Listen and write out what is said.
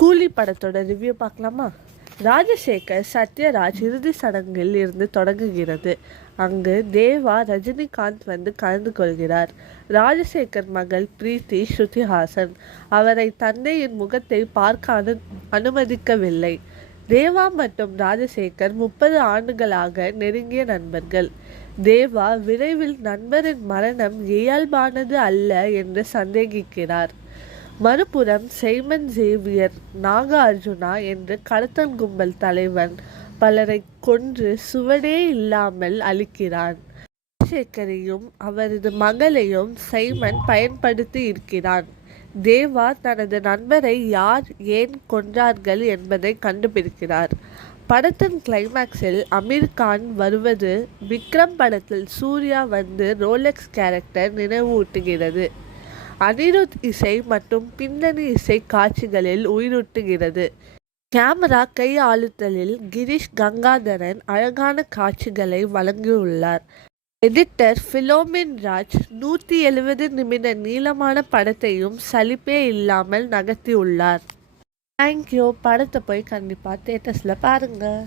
கூலி படத்தோட ரிவ்யூ பார்க்கலாமா? ராஜசேகர் சத்யராஜ் இறுதி சடங்கில் இருந்து தொடங்குகிறது. அங்கு தேவா ரஜினிகாந்த் வந்து கலந்து கொள்கிறார். ராஜசேகர் மகள் பிரீத்தி ஸ்ருதிஹாசன் அவரை தந்தையின் முகத்தை பார்க்க அனுமதிக்கவில்லை. தேவா மற்றும் ராஜசேகர் 30 ஆண்டுகளாக நெருங்கிய நண்பர்கள். தேவா விரைவில் நண்பரின் மரணம் இயல்பானது அல்ல என்று சந்தேகிக்கிறார். மறுபுறம் சைமன் சேவியர் நாகார்ஜுனா என்ற கடத்தல் கும்பல் தலைவன் பலரை கொன்று சுவடே இல்லாமல் அழிக்கிறான். ராஜசேகரையும் அவரது மகளையும் சைமன் பயன்படுத்தி இருக்கிறான். தேவா தனது நண்பரை யார் ஏன் கொன்றார்கள் என்பதை கண்டுபிடிக்கிறார். படத்தின் கிளைமேக்ஸில் அமீர் கான் வருவது விக்ரம் படத்தில் சூர்யா வந்து ரோலெக்ஸ் கேரக்டர் நினைவூட்டுகிறது. அனிருத் இசை மற்றும் பின்னணி இசை காட்சிகளில் உயிரூட்டுகிறது. கேமரா கை ஆளுதலில் கிரீஷ் கங்காதரன் அழகான காட்சிகளை வழங்கியுள்ளார். எடிட்டர் பிலோமின் ராஜ் 170 நிமிட நீளமான படத்தையும் சலிப்பே இல்லாமல் நகர்த்தியுள்ளார். தேங்க்யூ. படத்தை போய் கண்டிப்பாக தியேட்டர்ஸில் பாருங்கள்.